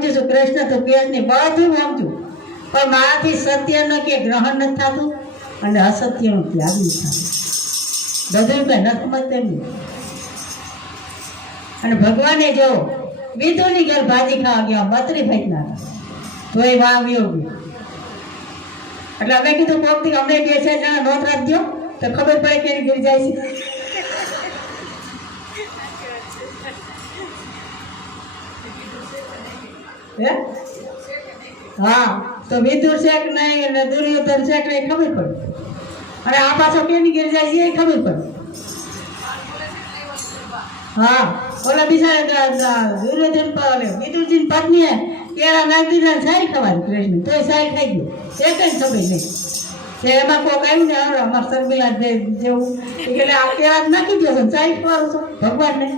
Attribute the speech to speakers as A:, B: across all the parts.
A: સમજુ છું, કૃષ્ણ તો કૃષ્ણ બધું સમજુ. પણ મારાથી સત્યનું કે, ગ્રહણ નથી થતું અને અસત્યનું ત્યાગ નથી થતું બધું મેં ન સમજતા અને ભગવાને જો વિધુની ઘર ભાજી ખાવા ગયા, બત્રી ભાઈના તો એ વાવ્યો એટલે અમે કીધું, કોકથી અમે બે છે જણા નોંધ રાખજો, તો ખબર પડે કે ગીર જાય છે. હે? હા, તો વિદુર શેખ નહીં અને દુર્યોધન શેખ નહીં, ખબર પડે? અને આ પાછો કેની ઘેર જાય એ ખબર પડે? હા, ઓલા બીજા દુર્યોધન વિદુરજી પત્નીએ કેળા નાખી દીધા સારી ખવાની કૃષ્ણ તોય સારી ખાઈ ગયું. એ કઈ ખબર નહીં. કે એમાં કોક આવ્યું ને હવે અમાર શર્મિલા જે, જેવું. એટલે આ કેળા જ નાખી દો છો સારી ખવાનું છો. ભગવાનને.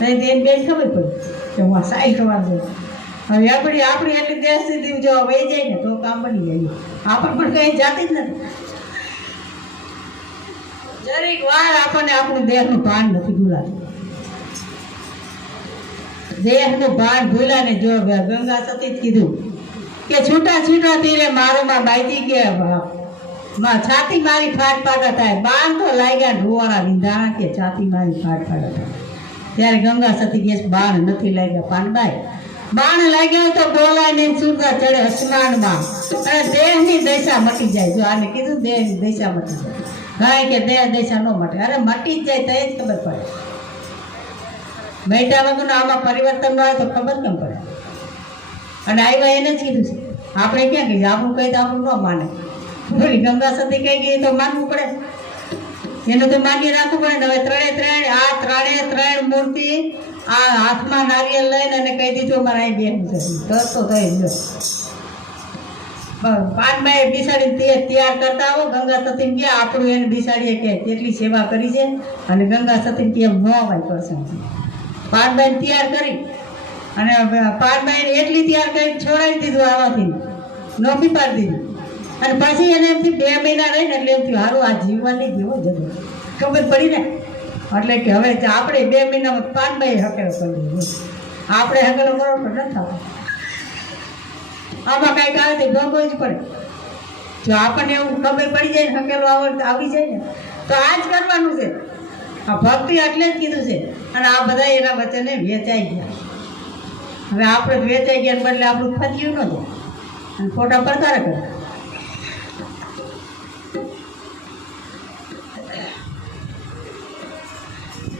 A: નહીં બેન ખબર પડી કે હું આ સારી ખવાનું છું હવે આપણી આપણી એટલી સુધી જો વહી જાય ને તો કામ બની જાય. આપણે પણ કઈ જાતી જ નથી. જરીક વાર આપણને આપણું દેહનું ભાન નથી ભૂલાતું. દેહનું ભાન ભૂલાને જો ગંગા સતી કીધું કે છૂટા છૂટા તીરે મારો માં બાઈતી કે માં છાતી મારી ફાટ ફાટા થાય. બાર તો લાગ્યા ઢોવાળા વિંધાણા કે છાતી મારી ફાટ ફાટા થાય. ત્યારે ગંગા સતી ગેસ બાર નથી લાગ્યા. પાનબાઈ બાણ લાગ્યા તો બોલાય ને સુરતા ચડે અસમાનમાં અને દેહની દશા મટી જાય. જો આને કીધું, દેહની દશા મટી જાય. કારણ કે દેહ દશા ન મટે. અરે મટી જ જાય તો જ ખબર પડે. મહેટા વગરનું આમાં પરિવર્તન ન આવે તો ખબર કેમ પડે? અને આવ્યા એને જ કીધું છે. આપણે ક્યાં કહીએ? આપણું કહી તો આપણું ન માને. બોલી ગંગા સતી કહી ગઈ તો માનવું પડે? એનું તો માન્ય રાખવું પડે. ને હવે ત્રણે ત્રણ, આ ત્રણે ત્રણ મૂર્તિ આ હાથમાં નારિયેલ લઈને અને કહી દીધું મારે અહીં બેન છે. દસ તો થઈ ગયો. પાનભાઈ બિસાડી તે તૈયાર કરતા આવો. ગંગા સતી ગયા, આપણું એને બિસાડીએ કે કેટલી સેવા કરી છે. અને ગંગા સતી કે મોવાય કરશે. પ્રસંગ પાનભાઈ તૈયાર કરી. અને પાનભાઈને એટલી તૈયાર કરી છોડાવી દીધું આવાથી. નોખી પાડી દીધું. અને પછી એને એમથી બે મહિના રહીને એટલે એમથી સારું આ જીવવાની જેવો જરૂર. ખબર પડી ને? એટલે કે હવે આપણે બે મહિનામાં પાનભાઈ હકેલો કરી આપણે હકેલો બરોબર ન થતો. આમાં કાંઈક આવે તો ભોગવવું જ પડે. જો આપણને એવું ખબર પડી જાય ને હકેલો આવડ આવી જાય ને. તો આ જ કરવાનું છે. આ ભક્તિ એટલે જ કીધું છે. અને આ બધા એના વચને વેચાઈ ગયા. હવે આપણે વેચાઈ ગયા બદલે આપણું ફર્યું ન જાય અને ફોટા પડતા કરે.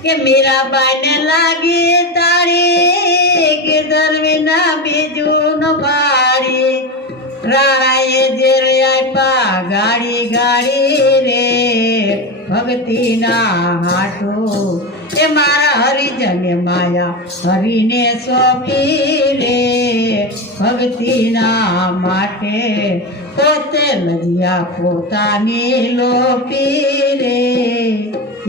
A: કે મીરાબાઈને લાગે તાળી કે દરવીના બીજું ન ભારી રાણાએ જેર આપ્યા ગાડી ગાડી રે, ભક્તિના હાટો. એ મારા હરિજને માયા હરિને સોંપી રે ભક્તિના માટે પોતે લજ્યા પોતાની લોપી રે.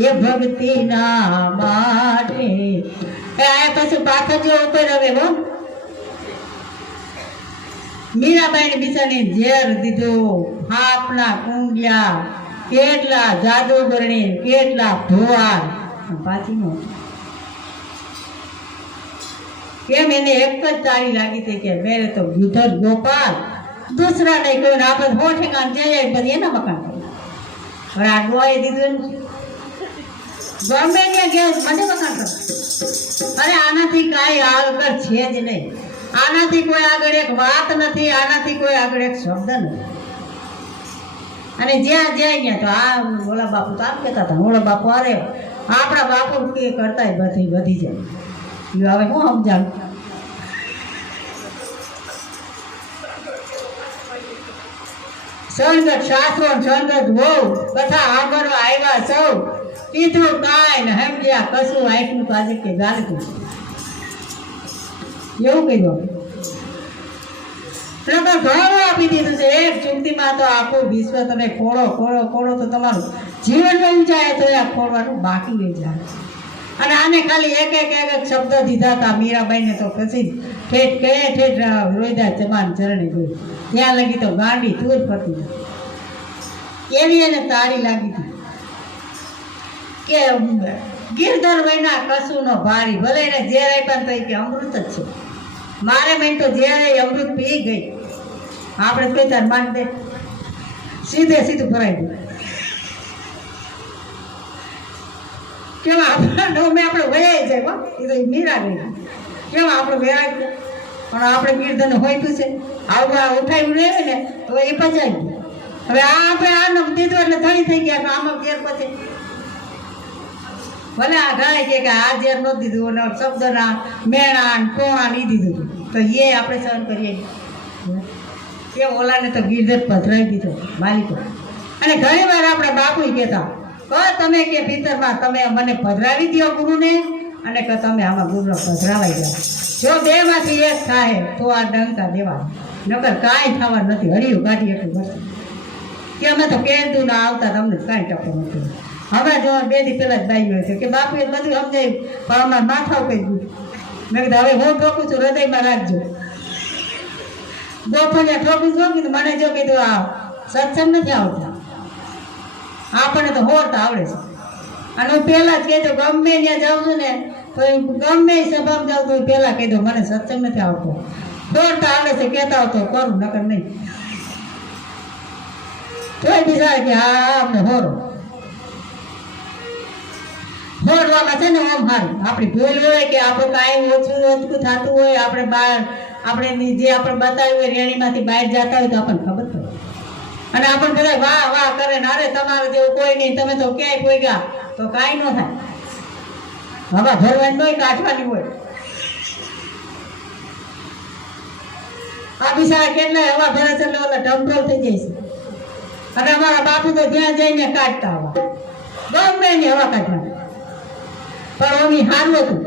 A: એ ભક્તિના માટે. એ આ પછી પાછા જો ઉપર હવે હો. મીરાબાઈ બિચારી ઝેર દીધો. હાપના કુંડિયા, કેટલા જાદુગરણી કેટલા ભોવાર પાછી નો કેમ એને એક જ તાળી લાગી હતી કે મેરે તો ગીધર ગોપાલ દૂસરા નહીં કહ્યું ને આપણે હો ઠેકાણ જઈએ પછી એના મકાન કર્યું હવે આ ડોએ દીધું એનું ગમે ત્યાં ગયા મને મકાન કર્યું અરે આનાથી કાંઈ આગળ છે જ નહીં આનાથી કોઈ આગળ એક વાત નથી આનાથી કોઈ આગળ એક શબ્દ નથી અને જ્યાં જ્યાં ગયા તો આ ઓલા બાપુ તો આમ કહેતા હતા ઓલા બાપુ અરે આપણા બાપુ કરતા બધી વધી જાય હવે હું સમજાવું સંગત શાસ્ત્રો સંગત બહુ કથા સાંભળવા આવ્યા સૌ. કીધું કાંઈ ને સમજ્યા કશું આંખનું કાજે કે ગાલતું એવું કહ્યું પ્રભુ ઘણું આપી દીધું છે. એક ચૂંટણીમાં તો આખું વિશ્વ તમે ખોળો ખોળો ખોળો તો તમારું જીવન બની જાય તો આ ખોળવાનું બાકી રહી જાય. અને આને ખાલી એક એક એક એક શબ્દ દીધા હતા. મીરાબાઈને તો પછી ઠેઠ કે ઠેઠ રોયદા જમાન ચરણે ગયું. ત્યાં લગી તો ગાંડી તૂર ફરતી એવી એને તાળી લાગી હતી કે ગિરધર વયના કશું નો ભારી, ભલે એને ઝેર પણ તો કે અમૃત જ છે. મારે મેં તો જ્યારે અમૃત પી ગઈ. આપણે કોઈ તાર માન દે. સીધે સીધું ભરાઈ ગયું. આપણા ડોમે આપણે વયા જાય, હો. એ તો મીરા ગઈ કેમ આપણે વયા પણ આપણે કીર્તન હોઈતું છે. આવું આ ઉઠાવ્યું રહે ને, હવે એ પચાય હવે આ આપણે આનો દીધું એટલે ધણી થઈ ગયા, તો આમાં ઘેર પછી. ભલે આ ગાય કે આ ઝેર નહોતું દીધું અને શબ્દના મેણા ને પોણા ને દીધું. તો. એ આપણે સહન કરીએ. કે ઓલાને તો ગીરધર પધરાવી દીધો, માલિકો. અને ઘણી વાર આપણા બાપુ કહેતા કહો તમે કે ભીતરમાં તમે મને પધરાવી દો ગુરુને અને કે તમે આમાં ગુરુને પધરાવાઈ જાઓ જો બેમાંથી એક થાય તો આ ડંકા દેવા નકર કાંઈ થવા નથી. હરિયું કાઢી એટલું બસ કે અમે તો કેદું ના આવતા, તમને કાંઈ ટકો નથી. હવે જો બે દી પહેલાં જ બાઈ છે કે બાપુએ બધું સમજાયું, પણ અમારે માથા કહી ગયું મેં કીધું, હવે હું ઠોકું છું, હૃદયમાં રાખજો. બપોરે ઠોકું છું કીધું મને જો કીધું, આ સત્સંગ નથી આવતા. આપણને તો હોત આવડે છે. અને હું પહેલાં જ કહેજો ગમે ત્યાં જાઉં છું ને, તો ગમે સભામાં જાઉં તો પહેલાં કહી દઉં મને સત્સંગ નથી આવતો. હોરતા આવડે છે, કહેતા હોતો કરું, નકર નહીં. તોય બીજા કે, હા આપણે હોરો. હોરવામાં છે ને આમ હારું આપણી ભૂલ હોય કે આપણું કાંઈ ઓછું ઓછું થતું હોય, આપણે બહાર, આપણે જે આપણે બતાવ્યું હોય, રેણીમાંથી બહાર જતા હોય તો આપણને ખબર પડે. અને આપણ બધા વાહ વાહ, કરે ને તમારે જેવું કોઈ નહીં. તમે તો ક્યાંય કોઈ ગયા તો કાંઈ ન થાય. હવા ભરવાની હોય કાઢવાની હોય. આ બિચારા કેટલા હવા ભરે છે, એટલે ઓલા ઢમઢોલ થઈ જાય છે. અને અમારા બાપુ તો ત્યાં જઈને કાઢતા હવા ગમે એની હવા કાઢવાની. પણ ઓમી હારું હતું.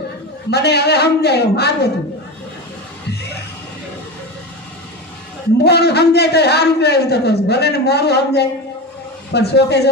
A: મને હવે સમજાય એવું સારું હતું. મોરું સમજાય તો સારું કહેવાય તો ભલે ને મોરું સમજાય પણ શોકે